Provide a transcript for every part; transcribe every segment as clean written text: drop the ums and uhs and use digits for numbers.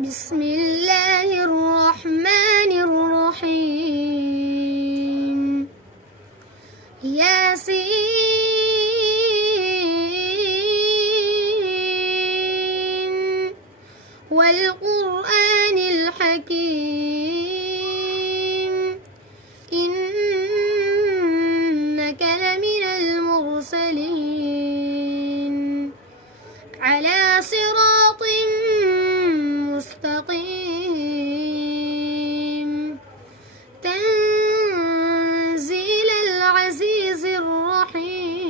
بسم الله الرحمن الرحيم. ياسين والقرآن الحكيم إنك لمن المرسلين على صراط مستقيم تنزيل العزيز الرحيم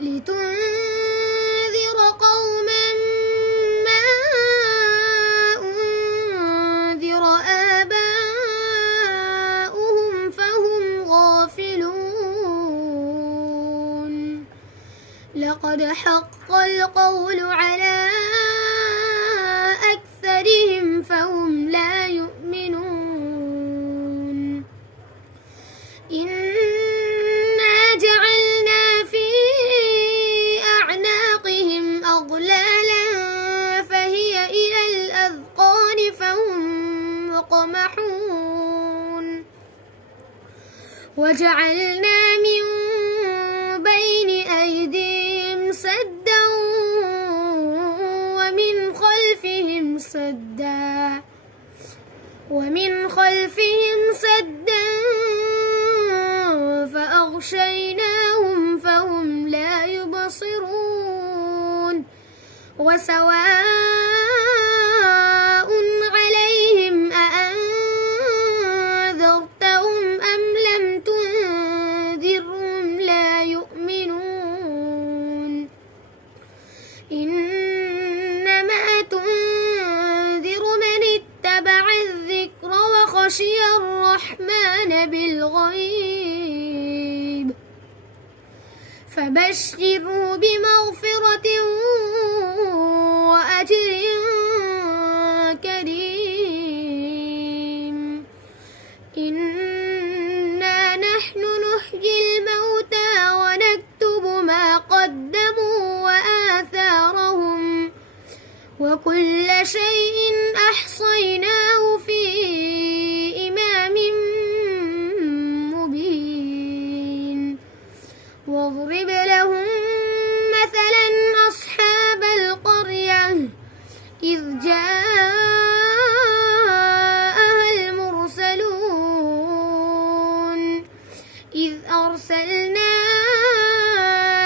لتنذر قوما ما أنذر آباؤهم فهم غافلون لقد حق القول على أكثرهم فهم لا يؤمنون إنا جعلنا في أعناقهم أغلالا فهي إلى الأذقان فهم مقمحون وجعلنا من بين أيديهم سدا ومن خلفهم سدا فأغشيناهم فهم لا يبصرون وسواء عليهم أأنذرتهم أم لم تنذرهم لا يؤمنون إنما تنذر من اتبع الذكر وخشي الرحمن بالغيب فبشره بمغفرة وأجر كريم إنا نحن نحيي الموتى ونكتب ما قدموا وآثارهم وكل شيء أحصيناه في إمام مبين واضرب لهم مثلا أصحاب القرية إذ جاءها المرسلون إذ أرسلنا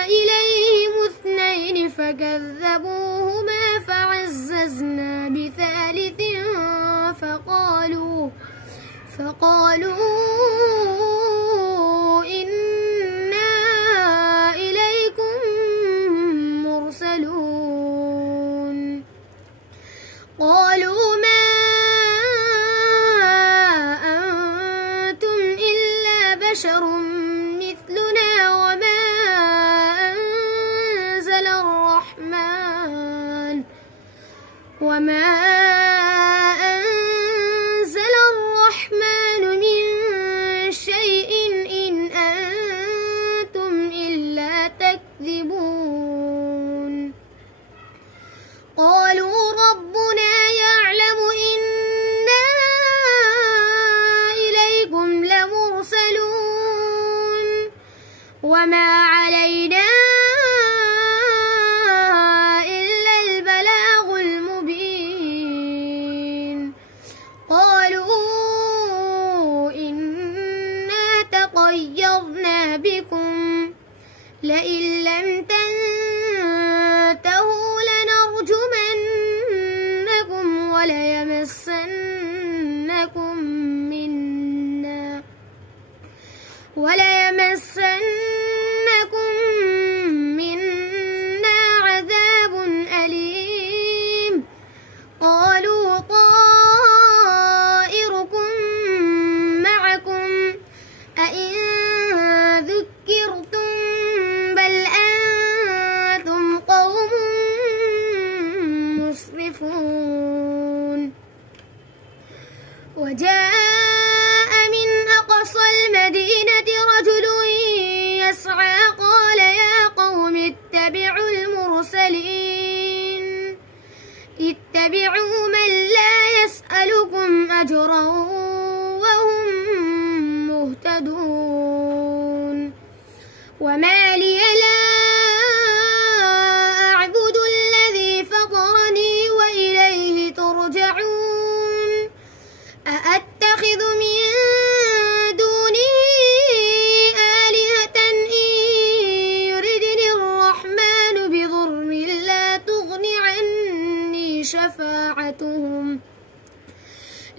إليهم اثنين فكذبوهما فعززنا بثالث فقالوا إنا إليكم مرسلون قالوا ما أنتم إلا بشر مثلنا وما أنزل الرحمن من شيء إن أنتم إلا تكذبون قالوا ربنا يعلم إنا إليكم لمرسلون وما علينا طيرنا بكم لئن لم تنتهوا لنرجمنكم وليمسنكم منا عذاب أليم قالوا طائركم معكم أئن ذكرتم بل أنتم قوم مسرفون وجاء من أقصى المدينة رجل يسعى قال يا قوم اتبعوا المرسلين تتبعوا من لا يسألكم أجرا وهم مهتدون وما لي لا أعبد الذي فطرني وإليه ترجعون أأتخذ من دونه آلهة إن يردني الرحمن بضر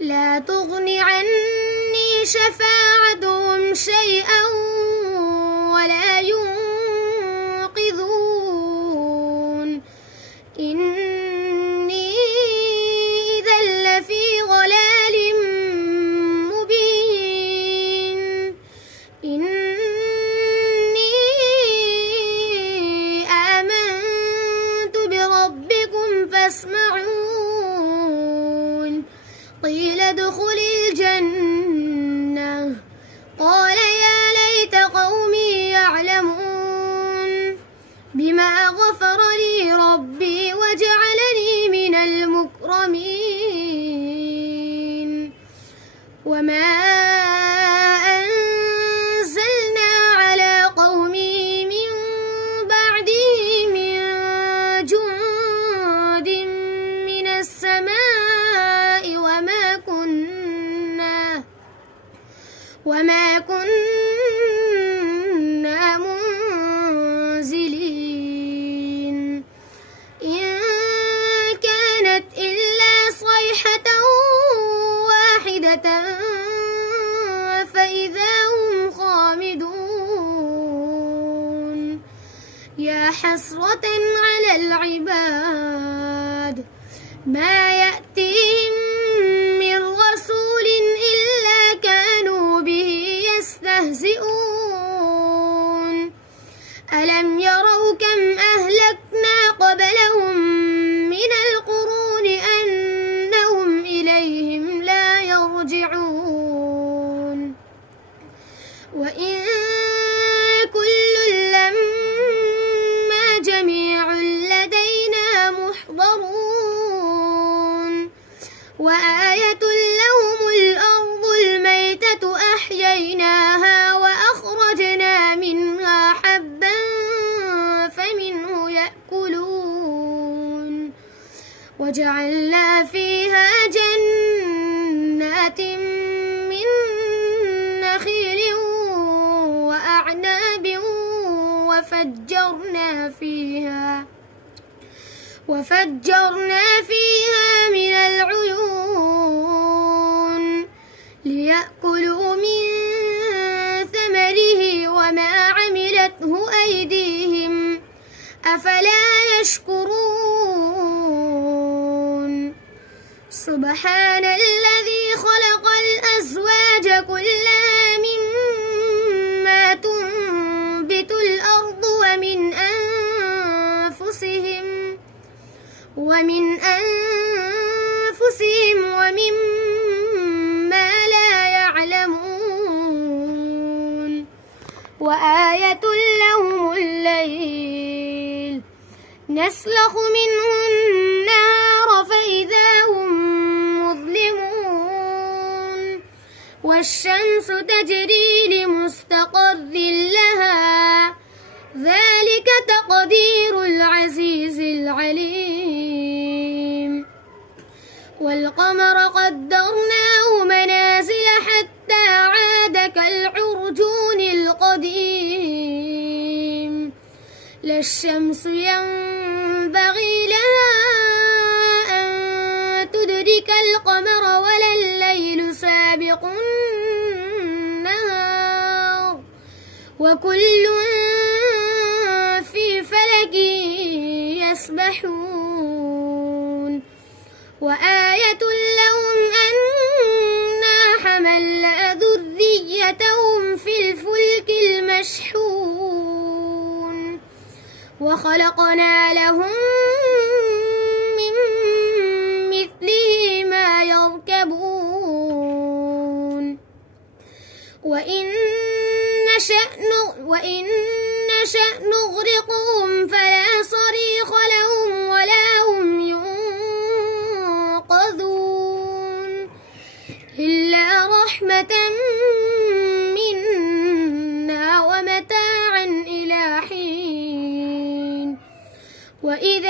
لا تغني عني شفاعتهم شيئا ولا ينقذون إني إذا لفي ضلال مبين إني آمنت بربكم فاسمعون قيل ادخل الجنة قال يا ليت قومي يعلمون بما غفر لي ربي وجعلني من المكرمين وما أنزلنا على قومه من بعده من جند من السماء وما كنا منزلين إن كانت إلا صيحة واحدة فإذا هم خامدون يا حسرة على العباد ما يأتيهم من رسول إلا كانوا به يستهزئون ألم يروا كم أهلكنا قبلهم من القرون أنهم إليهم لا يرجعون وإن كل لما جميع لدينا محضرون وآية لهم الأرض الميتة أحييناها وأخرجنا منها حبا فمنه يأكلون وجعلنا فيها جنات من نخيل وأعناب وفجرنا فيها من العيون ليأكلوا من ثمره وما عملته أيديهم أفلا يشكرون سبحان الذي خلق الأزواج كلها مما تنبت الأرض ومن أنفسهم ومما لا يعلمون وآية لهم الليل نسلخ منه النهار فإذا هم مظلمون والشمس تجري لمستقر لها ذلك تقدير العزيز العليم والقمر قدرناه منازل حتى عاد كالعرجون القديم لا الشمس ينبغي لها أن تدرك القمر ولا الليل سابق النهار وكل في فلك يسبحون وآية لهم أنا حملنا ذريتهم في الفلك المشحون وخلقنا لهم من مثله ما يركبون وإن نشأ نغرقهم فلا صريخ لهم ولا هم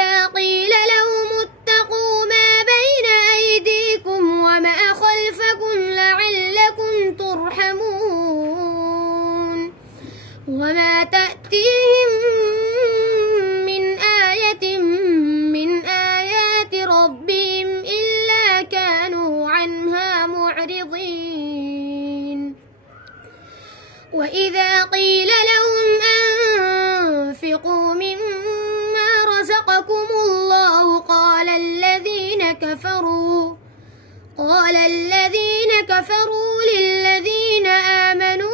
وإذا قيل لهم اتقوا ما بين أيديكم وما خلفكم لعلكم ترحمون وما تأتيهم من آية من آيات ربهم إلا كانوا عنها معرضين وإذا قيل لهم أنفقوا مما رزقكم الله قال الذين كفروا للذين آمنوا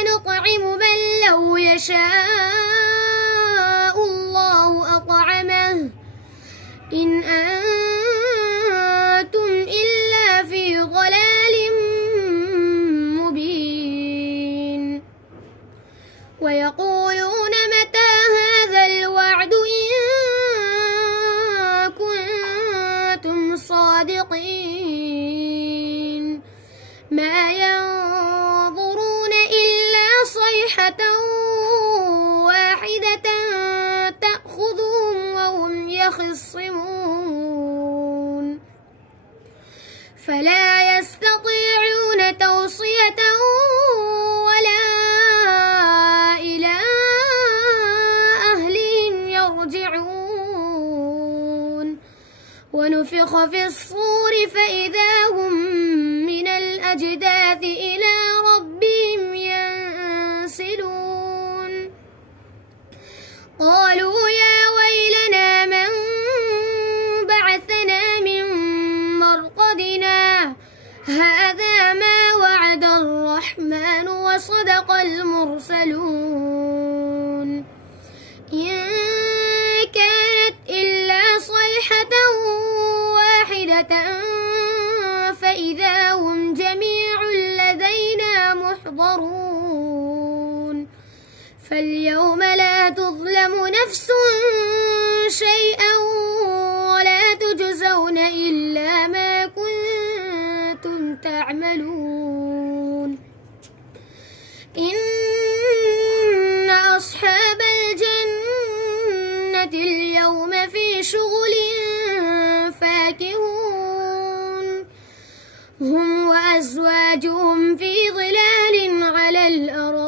أنطعم من لو يشاء الله أطعمه إن أنتم إلا في ضلال مبين ويقولون متى هذا الوعد إن كنتم صادقين ما ينظرون إلا صيحة واحدة تأخذهم وهم يخصمون فلا يستطيعون توصية ولا إلى أهلهم يرجعون ونفخ في الصور فإذا هم من الأجداث إلى ربهم ينسلون قالوا يا ويلنا من بعثنا من مرقدنا هذا ما وعد الرحمن وصدق المرسلون إن كانت إلا صيحة واحدة فإذا هم جميع لدينا محضرون فاليوم لا تظلم نفس شيئا ولا تجزون إلا ما كنتم تعملون إن أصحاب الجنة اليوم في شغل فاكهون هم وأزواجهم في ظلال على الأرائك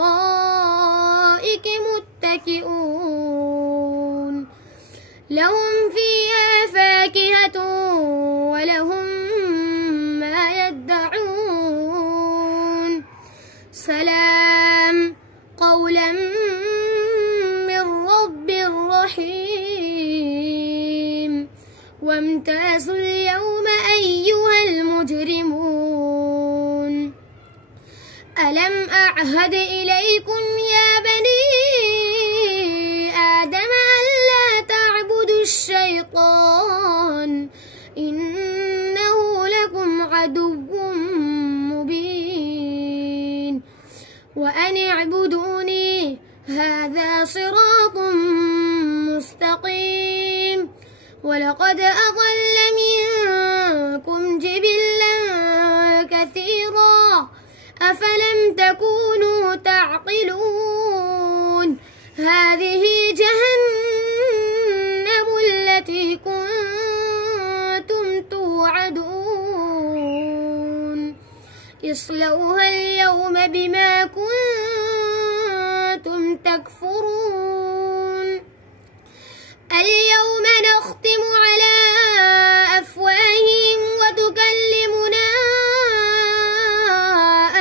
متكئون لهم فيها فاكهة ولهم ما يدعون سلام قولا من رب رحيم وامتازوا اليوم أيها المجرمون ألم أعهد إليكم يا بني آدم ألا تعبدوا الشيطان إنه لكم عدو مبين وأن اعبدوني هذا صراط مستقيم ولقد أضل منكم جبلا كثيرا أفلم تكونوا تعقلون هذه جهنم التي كنتم توعدون اصلوها اليوم بما كنتم تكفرون اليوم نختم على أفواههم وتكلمنا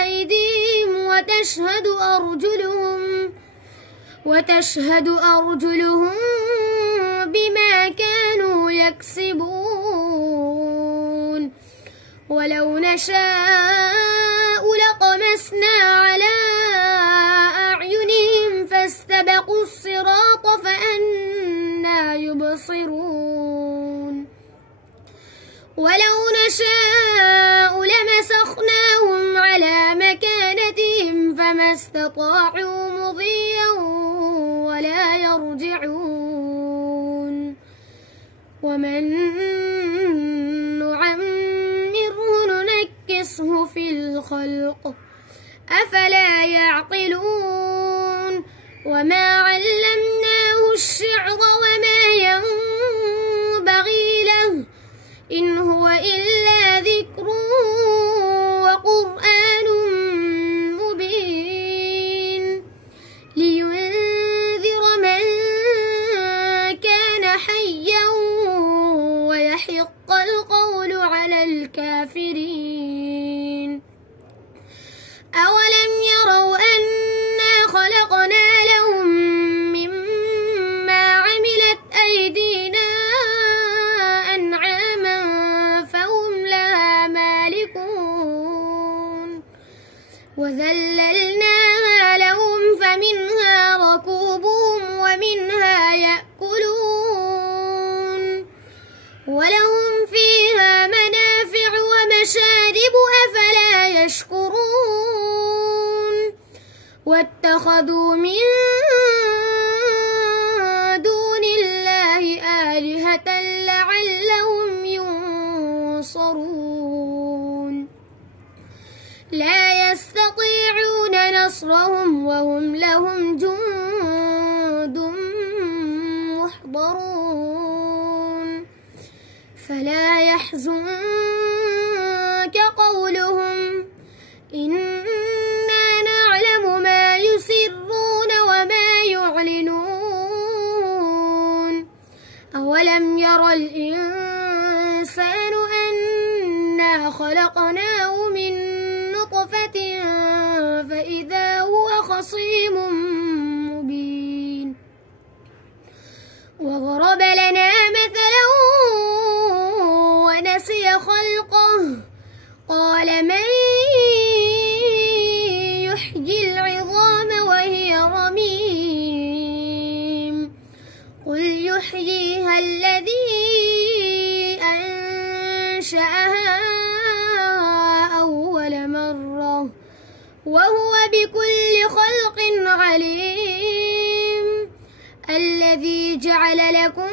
أيديهم وتشهد أرجلهم بما كانوا يكسبون ولو نشاء لطمسنا على أعينهم فاستبقوا الصراط فأنى يبصرون ولو نشاء لمسخناهم على مكانتهم فما استطاعوا مضيا ولا يرجعون ومن نعمره ننكسه في الخلق أفلا يعقلون وما علمناه الشعر وما الكافرين. أولم يروا أنا خلقنا لهم مما عملت أيدينا أنعاما فهم لها مالكون وذللناها لهم فمنها ركوبهم ومنها يأكلون ولهم فيها منافع ومشارب أفلا يشكرون واتخذوا من دون الله آلهة لعلهم ينصرون لا يستطيعون نصرهم وهم لهم جند محضرون فلا يحزنك قولهم إنا نعلم ما يسرون وما يعلنون أولم ير الإنسان أنا خلقناه من نطفة فإذا هو خصيم مبين وضرب لنا مثلا ونسي خلقه قال من يحيي العظام وهي رميم قل يحييها الذي أنشأها أول مرة وهو بكل خلق عليم الذي جعل لكم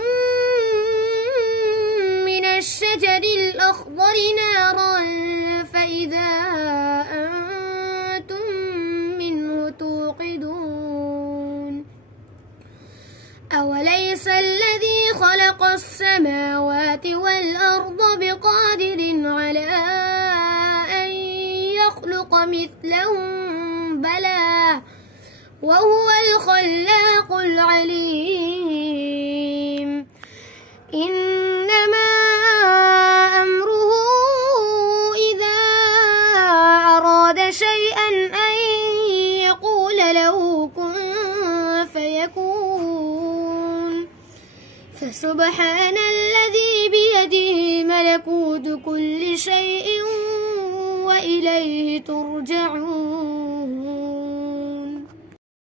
من الشجر الأخضر نارا فإذا أنتم منه توقدون أوليس الذي خلق السماوات والأرض بقادر على أن يخلق مثلهم بلى وهو الخلاق العليم إنما أمره إذا أراد شيئا أن يقول له كن فيكون فسبحان الذي بيده ملكوت كل شيء وإليه ترجعون.